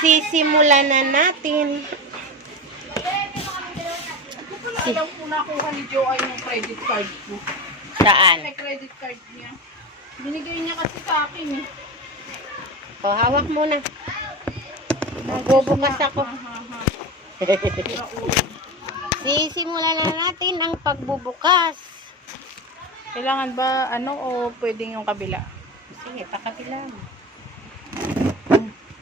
Sisimulan na natin. Alam ko nakuha ni Joanne yung credit card ko. Saan? May credit card niya. Binigay niya kasi sa akin eh. O, hawak muna. Magbubukas ako. Sisimulan na natin ang pagbubukas. Kailangan ba ano o pwedeng yung kabila? Sige, pakabila mo.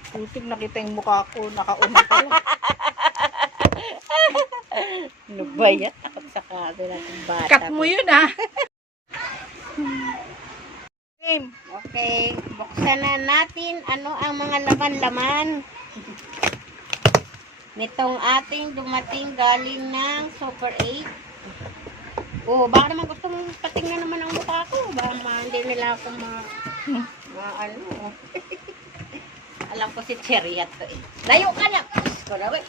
Putik nakita yung mukha ko, nakauna pala. Ano ba yan? Takot sa kaso natin bata. Cut mo yun ah. Okay, buksan na natin ano ang mga laman-laman. Nitong ating dumating galing ng Super 8. Oh, baka naman gusto mong patingnan naman ang mukha ko. Baka hindi nila ako ma, ma ano. Alam ko si Cherry to eh. Layo ka na. Diyos ko na, we.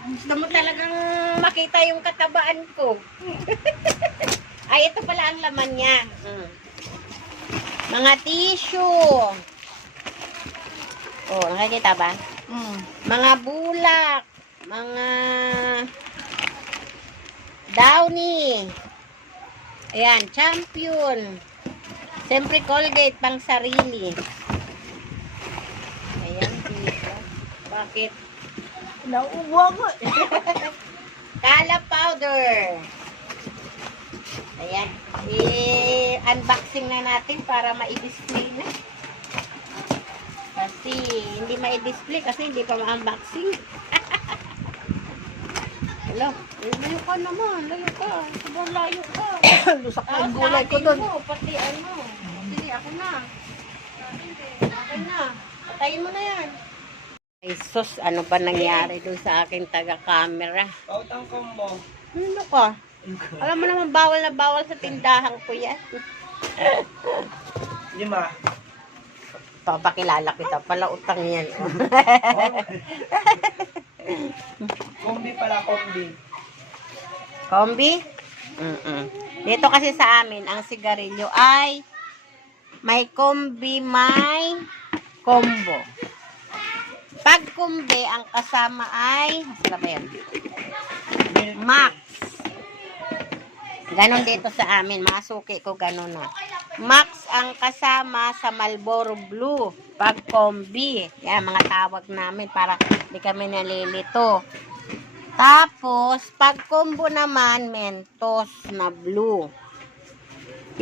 Gusto mo talagang makita yung katabaan ko. Ay, ito pala ang laman niya. Mm. Mga tissue. Oh, nakikita ba? Mm. Mga bulak. Mga downy. Ayan, champion. Siyempre, Colgate pang sarili. Ayan, dito. Bakit? Nauuwa ko. Kala powder. Ayan. I-unboxing na natin para ma-display na. Kasi hindi ma-display kasi hindi pa ma-unboxing. Hello, eh, layo ka naman, layo ka. Sobrang layo ka. Lusak na yung gulay ko doon. mo, pati ano. Sige, ako na. Okay na. Patayin mo na yan. Ay, sus, ano ba nangyari doon sa aking taga-camera? Pautang combo. Ano ka? Alam mo naman, bawal na bawal sa tindahan ko yan. Lima. Papakilala kita, pala utang yan. Kombi pala, kombi. Kombi? Mm-mm. Dito kasi sa amin, ang sigarilyo ay may kombi, may combo. Pag kombi, ang kasama ay, saan ba yan? Max. Ganon dito sa amin. Mga suki ko ganon na. Max ang kasama sa Marlboro Blue. Pag kombi. Yan, mga tawag namin para di kami nalilito. Tapos, pag combo naman, Mentos na blue.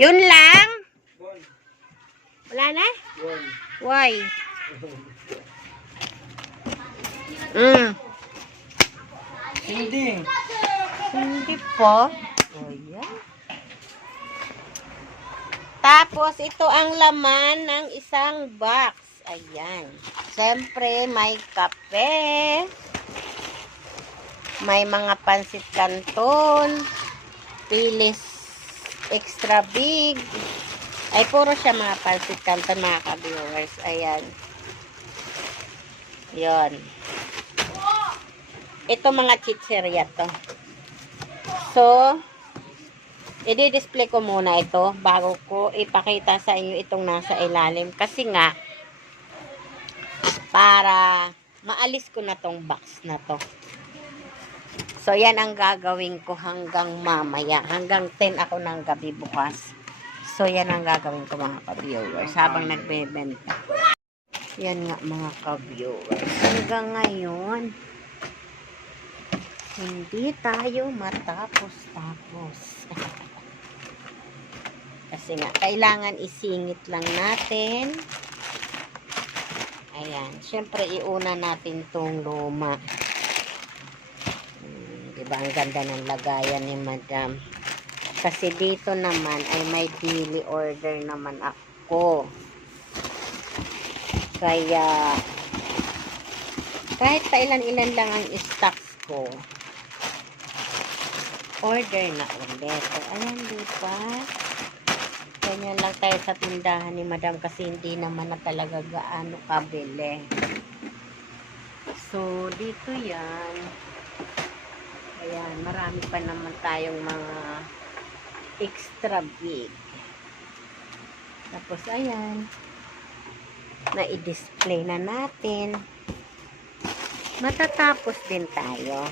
Yun lang? Wala na? Why? Mm. Hindi. Hindi po. O, yan. Tapos, ito ang laman ng isang box. Ayan. Siyempre, may kape. May mga pansit canton. Pilis extra big. Ay, puro siya mga pansit canton, mga ka-viewers. Ayan. Yon. Ito mga chicheria to. So, i-display ko muna ito bago ko ipakita sa inyo itong nasa ilalim. Kasi nga, para maalis ko na tong box na to. So, yan ang gagawin ko hanggang mamaya. Hanggang 10 ako ng gabi bukas. So, yan ang gagawin ko mga ka-viewers habang nagbebenta. Yan nga mga ka-viewers. Hanggang ngayon, hindi tayo matapos-tapos. Kasi nga, kailangan isingit lang natin. Ayan. Siyempre, iuna natin tong luma. Hmm, diba, ang ganda ng lagayan ni madam. Kasi dito naman ay may daily order naman ako. Kaya, kahit pa ilan-ilan lang ang stocks ko, order na ulit. So, ayan, di ba? Ganyan lang tayo sa tindahan ni madam kasi hindi naman na talaga gaano kabili. So, dito yan. Ayan, marami pa naman tayong mga extra big. Tapos, ayan. Na-i-display na natin. matatapos din tayo.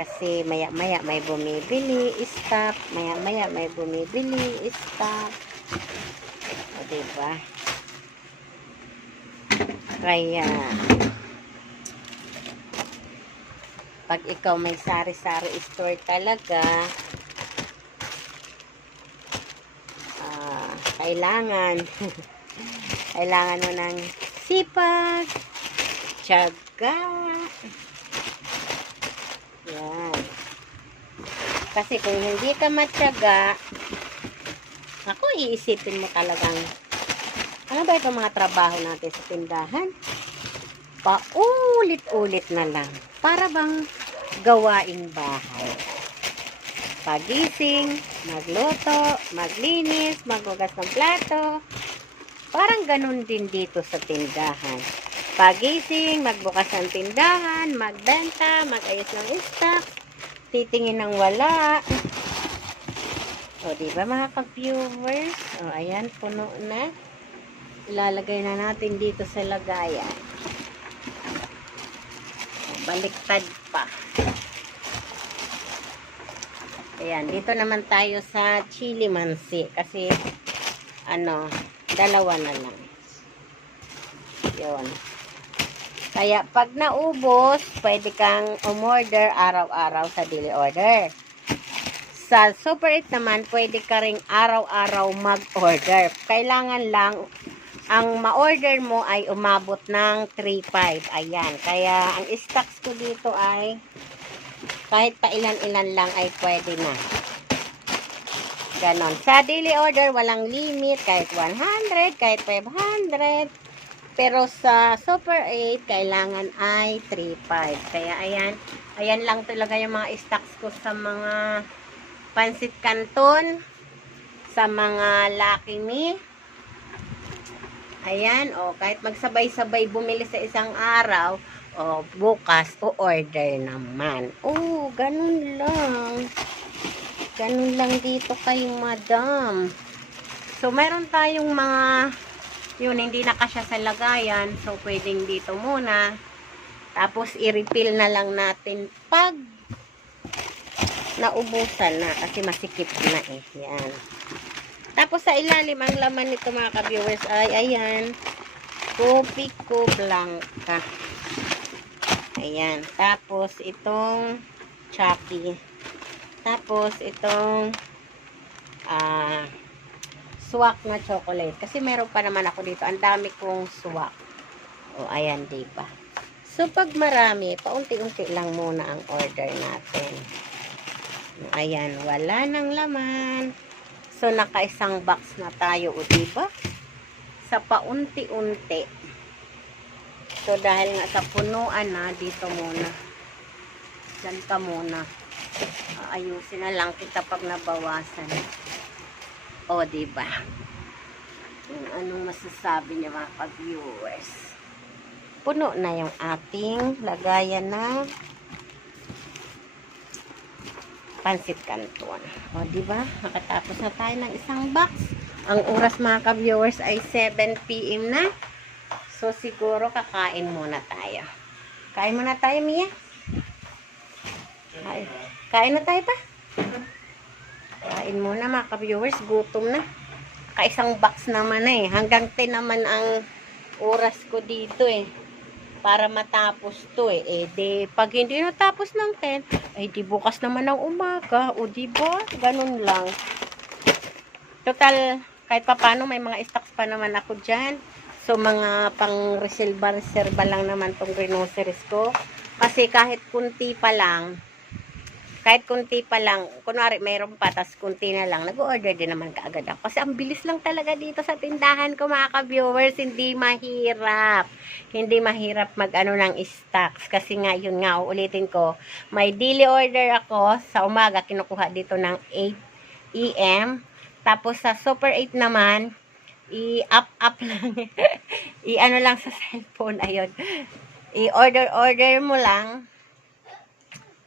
Kasi maya-maya may bumibili, stop. Maya-maya may bumibili, stop. O, diba? Kaya, pag ikaw may sari-sari store talaga, ah, kailangan, kailangan mo ng sipag, tiyaga, yan. Kasi kung hindi ka matyaga, ako iisipin mo talagang, ano ba itong mga trabaho natin sa tindahan? Paulit-ulit na lang. Para bang gawaing bahay. Pagising, magluto, maglinis, maghugas ng plato. Parang ganun din dito sa tindahan. Pagising, magbukas ng tindahan, magbenta, magayos ng stock, titingin ng wala. O, di ba mga ka-viewers? O, ayan, puno na. Ilalagay na natin dito sa lagayan. O, Baliktad pa. Ayan, dito naman tayo sa chili mansi. Kasi, ano, dalawa na lang. Yun. Kaya pag naubos, pwede kang umorder araw-araw sa daily order. Sa Super 8 naman, pwede ka ring araw-araw mag-order. Kailangan lang, ang ma-order mo ay umabot ng 3.5. Ayan. Kaya ang stocks ko dito ay kahit pa ilan-ilan lang ay pwede na. Ganon. Sa daily order, walang limit. Kahit 100, kahit 500. Pero sa Super 8, kailangan ay 3.5. Kaya ayan, ayan lang talaga yung mga stocks ko sa mga pansit canton, sa mga Lucky Me. Ayan, o, kahit magsabay-sabay bumili sa isang araw, o, bukas, o order naman. O, ganun lang. Ganun lang dito kay madam. So, meron tayong mga yun, hindi na kasya sa lagayan. So, pwedeng dito muna. Tapos, i-refill na lang natin pag naubusan na. Kasi masikip na eh. Yan. Tapos, sa ilalim, ang laman nito mga ka-viewers ay, ayan, Kopi ko blanca. Ayan. Tapos, itong Chucky. Tapos, itong ah, swak na chocolate. Kasi meron pa naman ako dito. Ang dami kong swak. O, ayan, diba? So, pag marami, paunti-unti lang muna ang order natin. Ayan, wala nang laman. So, naka-isang box na tayo, o, diba? Sa paunti-unti. So, dahil nga sa punuan na, dito muna. Diyan ka muna. Ayusin na lang kita pag nabawasan. O, diba? Yung anong masasabi niya mga ka-viewers? Puno na yung ating lagayan na pansit canton. O, diba? Nakatapos na tayo ng isang box. Ang oras mga ka-viewers ay 7 p.m. na. So, siguro kakain muna tayo. Kain muna tayo, Mia. Kain, kain na tayo pa. Kain muna mga ka-viewers, gutom na. Kaisang box naman na eh. Hanggang 10 naman ang oras ko dito eh. Para matapos to eh. Eh di, pag hindi natapos ng 10, ay di bukas naman ng umaga. O di ba? Ganun lang. Total, kahit pa paano, may mga stocks pa naman ako dyan. So, mga pang reserva-reserva lang naman tong groceries ko. Kasi kahit kunti pa lang, kahit kunti pa lang, kunwari mayroon pa, tas kunti na lang, nag-order din naman kaagad ako. Kasi ang bilis lang talaga dito sa tindahan ko mga ka-viewers, hindi mahirap. Hindi mahirap mag-ano ng stocks. Kasi nga, yun nga, ulitin ko, may daily order ako, sa umaga, kinukuha dito ng 8 EM. Tapos sa Super 8 naman, i-up-up lang. I-ano lang sa cellphone, ayun. I-order-order mo lang,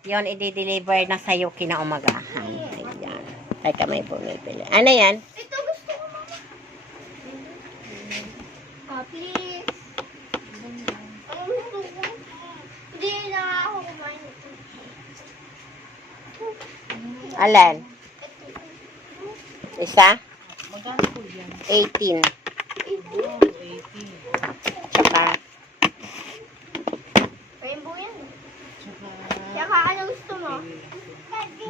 Yon i-deliver na sa'yo kinaumagahan. Ayan. Ay, kami bumibili. Ano yan? Ito gusto ko. Oh, please. Ano gusto ko? Hindi na ako kumain ito. Alan? Isa? Magkano po yan? 18.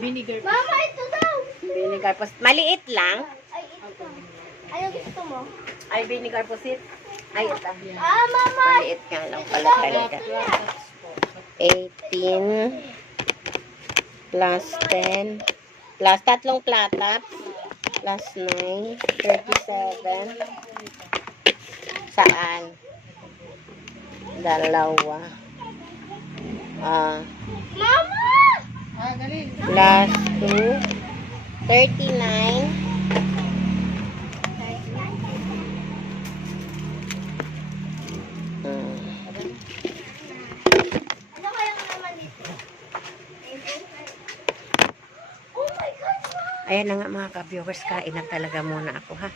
Vinegar. Mama, ito daw. vinegar po. Maliit lang. Ay, ito. Ano gusto mo? Ay, vinegar po sit. Ay, ito. Ah, mama. Maliit nga lang pala talaga. 18 plus 10 plus tatlong plata plus 9 37 saan dalawa ah Mama! Plus 2 39 Hmm. Ano kaya naman dito? Oh my God, mama! Ayan na nga mga ka-viewers, kain na talaga muna ako ha.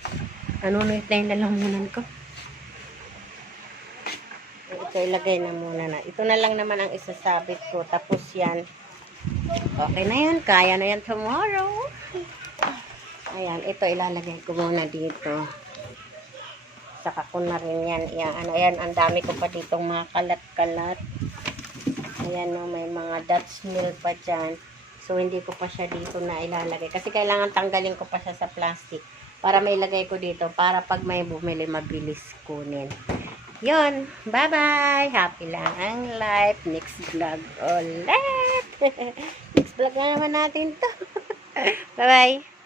Nanunod na yung lalamunan ko. Ito ilagay na muna na. Ito na lang naman ang isasabit ko. Tapos yan. Okay na yan. Kaya na yan tomorrow. Ayan. Ito ilalagay ko muna dito. Saka ko na rin yan. Yan. Ano, ayan. Ang dami ko pa ditong mga kalat-kalat. Ayan no, may mga Dutch mill pa dyan. So, hindi ko pa siya dito na ilalagay. Kasi kailangan tanggalin ko pa siya sa plastic. Para may ilagay ko dito. Para pag may bumili, mabilis kunin. Yun. Bye-bye. Happy lang ang life. Next vlog ulit. Next vlog na naman natin to. Bye-bye.